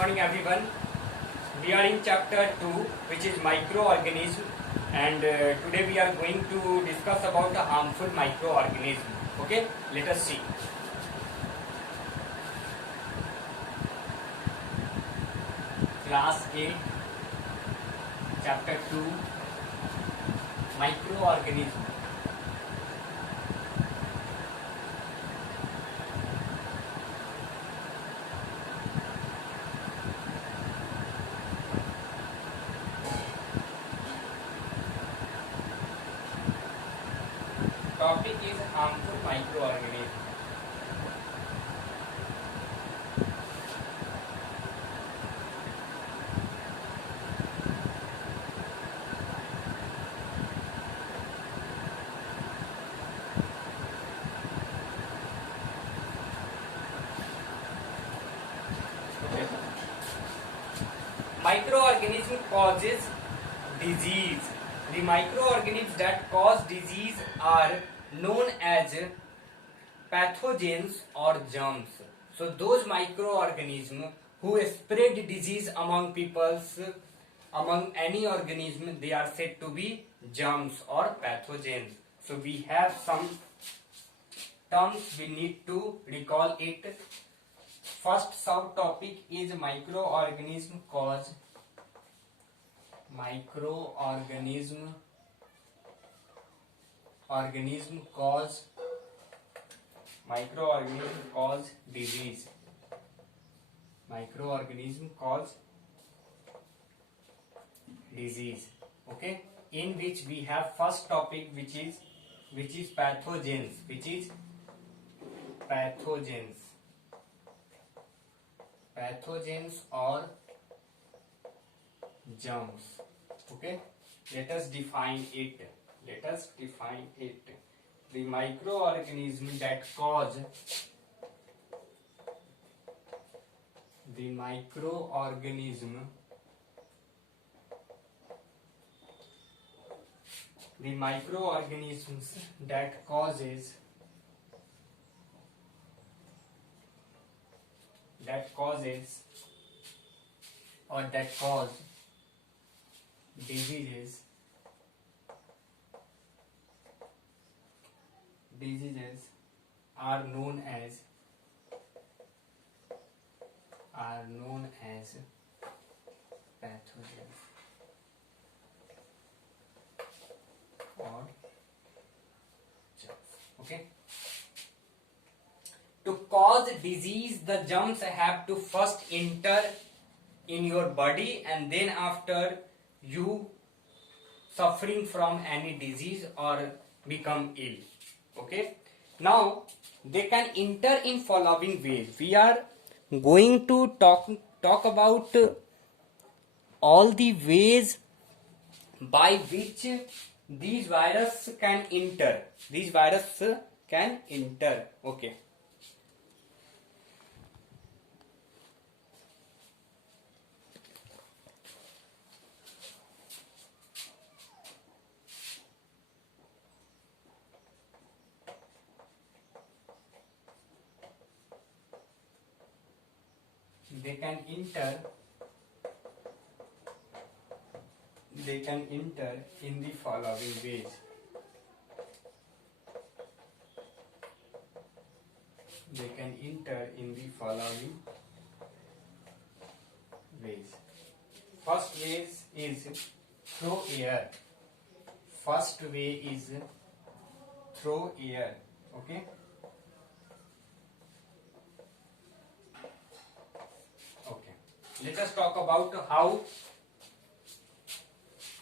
morning everyone. We are in chapter 2, which is microorganism, and today we are going to discuss about the harmful microorganism. Okay, let us see. Class 8, chapter 2, microorganism. Topic is harmful microorganism. Okay. Microorganism causes disease. The microorganisms that cause disease are known as pathogens or germs. So those microorganisms who spread disease among peoples, among any organism, they are said to be germs or pathogens. So we have some terms we need to recall it. First subtopic is microorganism cause disease. Microorganism cause disease. Okay, in which we have first topic which is pathogens. Pathogens or germs. Okay, let us define it. The microorganism that cause the microorganisms that causes or that cause diseases are known as pathogens or germs. Okay, to cause disease, the germs have to first enter in your body, and then after you suffering from any disease or become ill. Okay, now they can enter in following ways. We are going to talk about all the ways by which these virus can enter. Okay, they can enter in the following ways. First way is through air. Okay, let us talk about how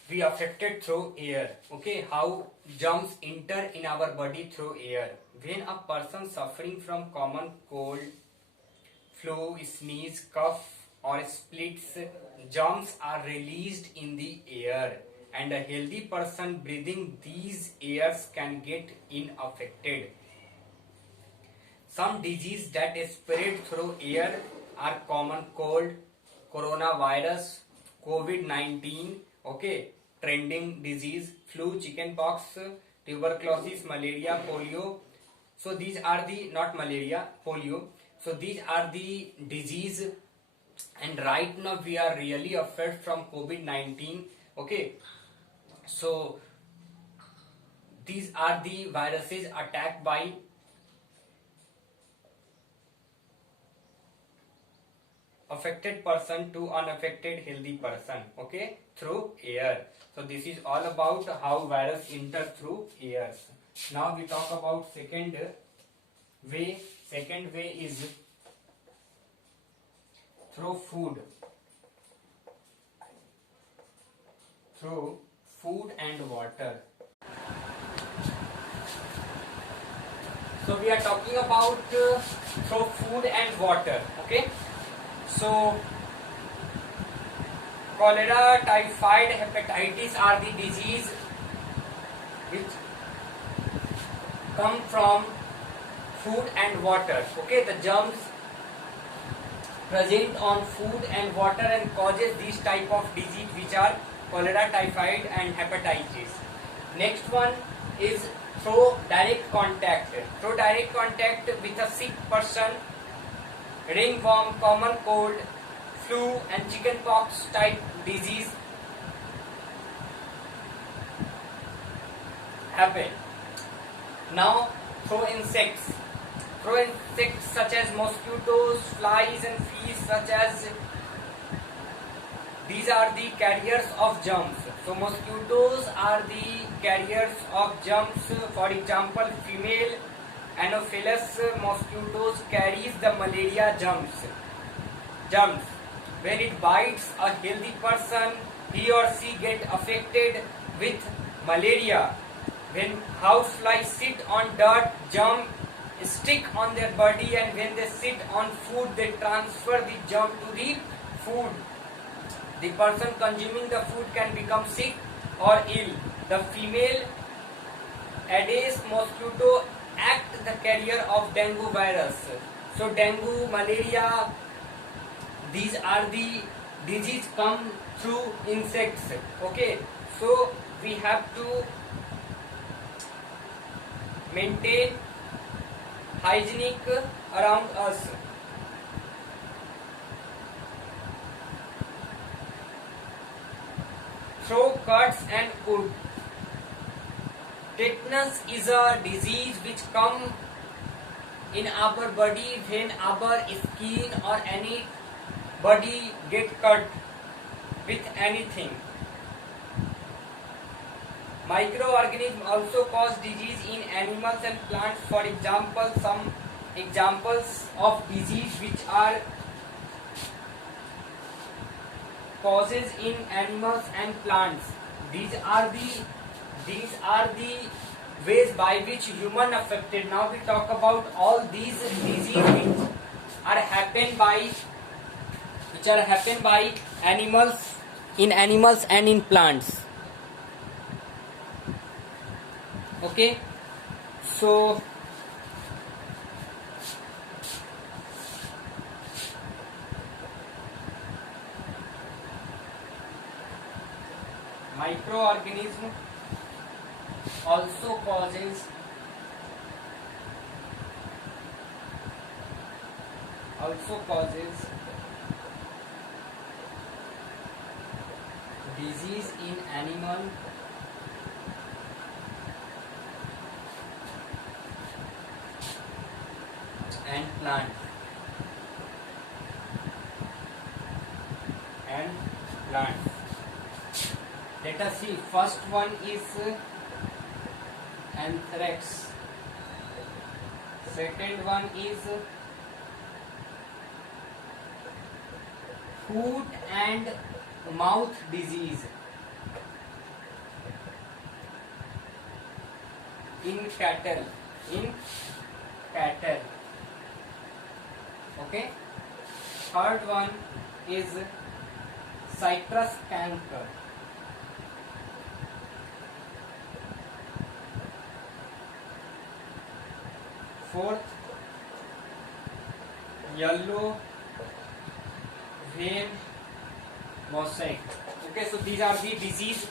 we affected through air. Okay, how germs enter in our body through air. When a person suffering from common cold, flu, sneeze, cough or splits, germs are released in the air, and a healthy person breathing these airs can get unaffected. Some diseases that spread through air are common cold, coronavirus, COVID-19, okay, trending disease, flu, chickenpox, tuberculosis, malaria, polio. So these are the, not malaria, polio. So these are the disease and right now we are really afraid from COVID-19. Okay, so these are the viruses attacked by affected person to unaffected healthy person, okay, through air. So this is all about how virus enter through air. Now we talk about second way. Second way is through food. Through food and water. So we are talking about through food and water, okay. So cholera, typhoid, hepatitis are the disease which come from food and water, okay. The germs present on food and water and causes these type of disease which are cholera, typhoid and hepatitis. Next one is through direct contact. Through direct contact with a sick person, ringworm, common cold, flu and chickenpox type disease happen. Now through insects. Through insects such as mosquitoes, flies and fleas, such as these are the carriers of germs. So mosquitoes are the carriers of germs. For example, female Anopheles mosquitoes carries the malaria germs. When it bites a healthy person, he or she get affected with malaria. When houseflies sit on dirt, germ stick on their body, and when they sit on food, they transfer the germ to the food. The person consuming the food can become sick or ill. The female Aedes mosquito act the carrier of dengue virus. So dengue, malaria, these are the disease come through insects, okay. So we have to maintain hygienic around us. Through cuts and wound. Tetanus is a disease which comes in our body when our skin or any body get cut with anything. Microorganisms also cause disease in animals and plants. For example, some examples of disease which are causes in animals and plants. These are the ways by which human affected. Now we talk about all these diseases which are happened by animals, in animals and in plants. Okay, so microorganism also causes disease in animal and plants. Let us see. First one is anthrax. Second one is foot and mouth disease in cattle. Okay. Third one is citrus canker. Fourth, yellow vein mosaic. Okay, so these are the disease